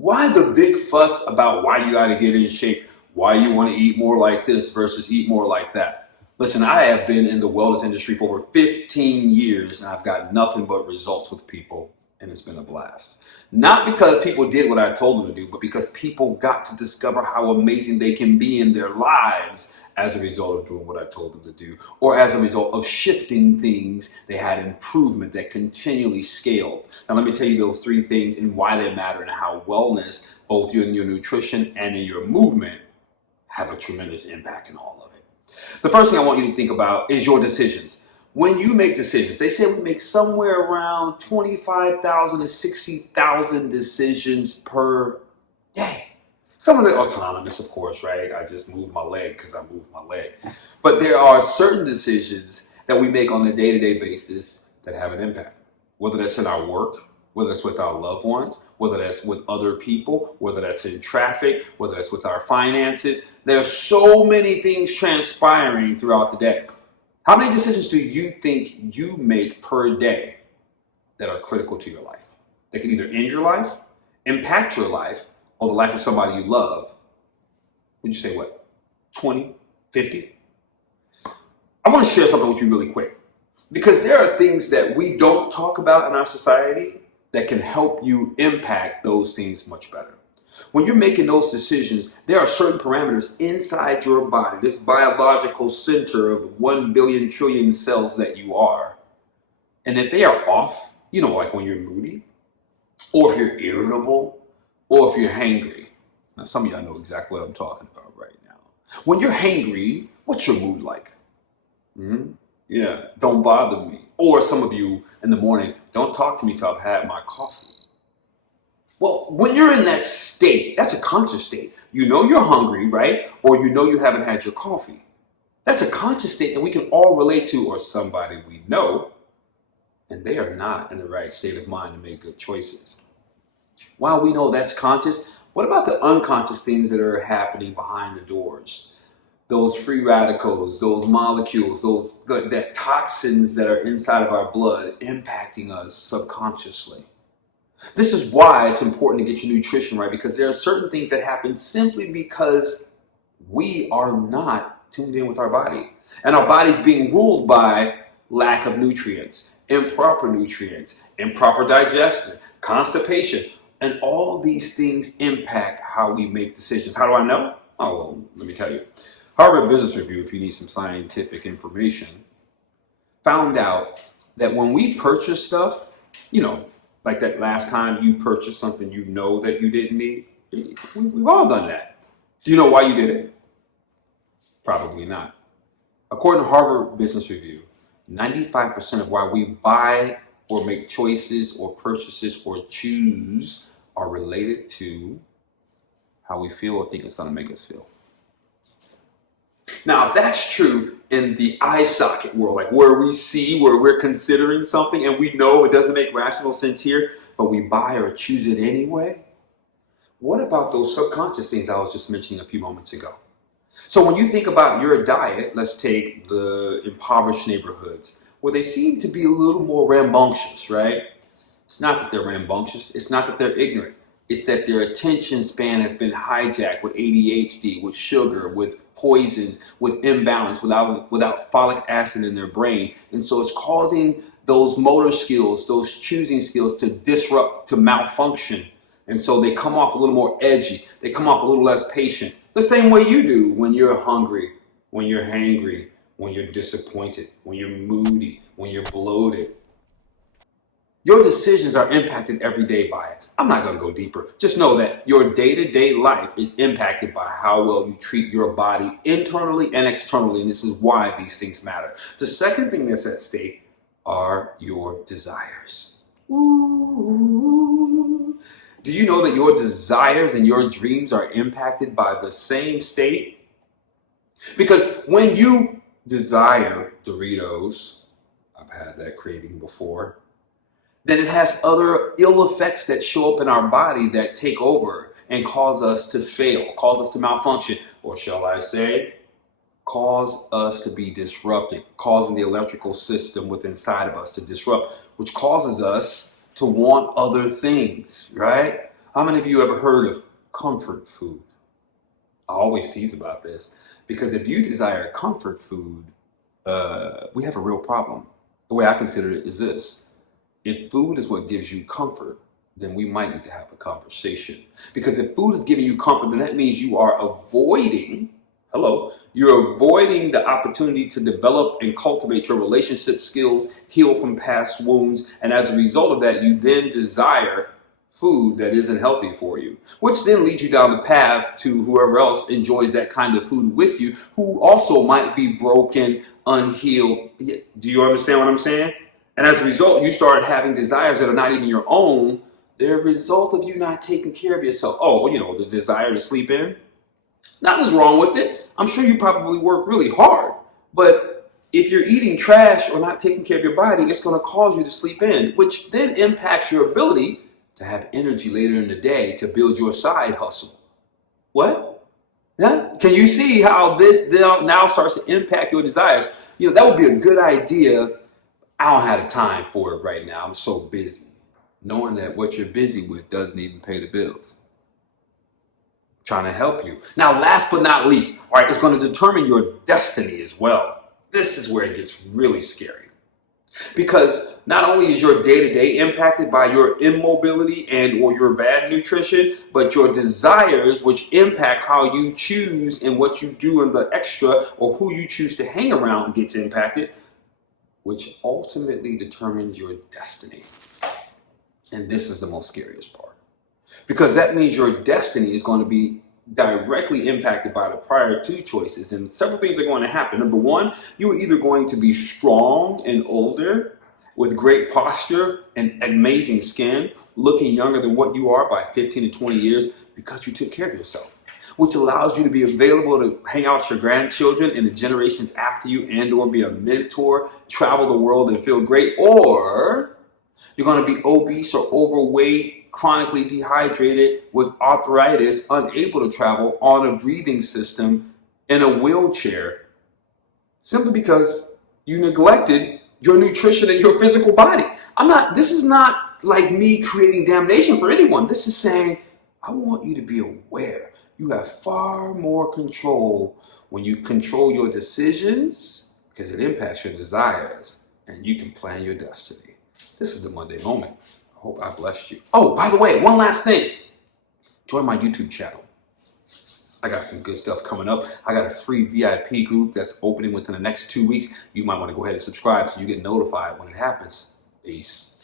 Why the big fuss about why you got to get in shape? Why you want to eat more like this versus eat more like that? Listen, I have been in the wellness industry for over 15 years and I've got nothing but results with people, and it's been a blast. Not because people did what I told them to do, but because people got to discover how amazing they can be in their lives as a result of doing what I told them to do, or as a result of shifting things. They had improvement that continually scaled. Now, let me tell you those three things and why they matter, and how wellness, both in your nutrition and in your movement, have a tremendous impact in all of it. The first thing I want you to think about is your decisions. When you make decisions, they say we make somewhere around 25,000 to 60,000 decisions per day. Some of it autonomous, of course, right? I just move my leg because I move my leg. But there are certain decisions that we make on a day-to-day basis that have an impact, whether that's in our work, whether that's with our loved ones, whether that's with other people, whether that's in traffic, whether that's with our finances. There's so many things transpiring throughout the day. How many decisions do you think you make per day that are critical to your life? That can either end your life, impact your life, or the life of somebody you love. Would you say what? 20, 50? I want to share something with you really quick, because there are things that we don't talk about in our society that can help you impact those things much better. When you're making those decisions, there are certain parameters inside your body, this biological center of 1 billion trillion cells that you are. And if they are off, like when you're moody, or if you're irritable, or if you're hangry. Now, some of y'all know exactly what I'm talking about right now. When you're hangry, what's your mood like? Yeah, don't bother me. Or some of you in the morning, don't talk to me till I've had my coffee. Well, when you're in that state, that's a conscious state. You know you're hungry, right? Or you know you haven't had your coffee. That's a conscious state that we can all relate to, or somebody we know, and they are not in the right state of mind to make good choices. While we know that's conscious, what about the unconscious things that are happening behind the doors? Those free radicals, those molecules, that toxins that are inside of our blood impacting us subconsciously. This is why it's important to get your nutrition right, because there are certain things that happen simply because we are not tuned in with our body. And our body's being ruled by lack of nutrients, improper digestion, constipation, and all these things impact how we make decisions. How do I know? Oh, well, let me tell you. Harvard Business Review, if you need some scientific information, found out that when we purchase stuff, like that last time you purchased something you know that you didn't need, we've all done that. Do you know why you did it? Probably not. According to Harvard Business Review, 95% of why we buy or make choices or purchases or choose are related to how we feel or think it's going to make us feel. Now, that's true in the eye socket world, like where we're considering something and we know it doesn't make rational sense here, but we buy or choose it anyway. What about those subconscious things I was just mentioning a few moments ago? So when you think about your diet, let's take the impoverished neighborhoods, where they seem to be a little more rambunctious, right? It's not that they're rambunctious. It's not that they're ignorant. It's that their attention span has been hijacked with ADHD, with sugar, with poisons, with imbalance, without folic acid in their brain. And so it's causing those motor skills, those choosing skills to disrupt, to malfunction. And so they come off a little more edgy. They come off a little less patient. The same way you do when you're hungry, when you're hangry, when you're disappointed, when you're moody, when you're bloated. Your decisions are impacted every day by it. I'm not going to go deeper. Just know that your day-to-day life is impacted by how well you treat your body internally and externally, and this is why these things matter. The second thing that's at stake are your desires. Ooh. Do you know that your desires and your dreams are impacted by the same state? Because when you desire Doritos, I've had that craving before, then it has other ill effects that show up in our body that take over and cause us to fail, cause us to malfunction, or shall I say, cause us to be disrupted, causing the electrical system within inside of us to disrupt, which causes us to want other things, right? How many of you ever heard of comfort food? I always tease about this because if you desire comfort food, we have a real problem. The way I consider it is this. If food is what gives you comfort, then we might need to have a conversation. Because if food is giving you comfort, then that means you are avoiding, hello, you're avoiding the opportunity to develop and cultivate your relationship skills, heal from past wounds, and as a result of that, you then desire food that isn't healthy for you, which then leads you down the path to whoever else enjoys that kind of food with you, who also might be broken, unhealed. Do you understand what I'm saying? And as a result, you start having desires that are not even your own. They're a result of you not taking care of yourself. Oh, the desire to sleep in. Nothing's wrong with it. I'm sure you probably work really hard. But if you're eating trash or not taking care of your body, it's going to cause you to sleep in, which then impacts your ability to have energy later in the day to build your side hustle. What? Yeah? Can you see how this now starts to impact your desires? That would be a good idea. I don't have the time for it right now. I'm so busy. Knowing that what you're busy with doesn't even pay the bills. Trying to help you. Now, last but not least, all right, it's going to determine your destiny as well. This is where it gets really scary. Because not only is your day-to-day impacted by your immobility and or your bad nutrition, but your desires, which impact how you choose and what you do in the extra or who you choose to hang around, gets impacted, which ultimately determines your destiny. And this is the most scariest part. Because that means your destiny is going to be directly impacted by the prior two choices. And several things are going to happen. Number one, you are either going to be strong and older with great posture and amazing skin, looking younger than what you are by 15 to 20 years because you took care of yourself, which allows you to be available to hang out with your grandchildren and the generations after you and or be a mentor, travel the world and feel great. Or you're going to be obese or overweight, chronically dehydrated with arthritis, unable to travel on a breathing system in a wheelchair, simply because you neglected your nutrition and your physical body. This is not like me creating damnation for anyone. This is saying, I want you to be aware. You have far more control when you control your decisions because it impacts your desires and you can plan your destiny. This is the Monday Moment. I hope I blessed you. Oh, by the way, one last thing. Join my YouTube channel. I got some good stuff coming up. I got a free VIP group that's opening within the next 2 weeks. You might want to go ahead and subscribe so you get notified when it happens. Peace.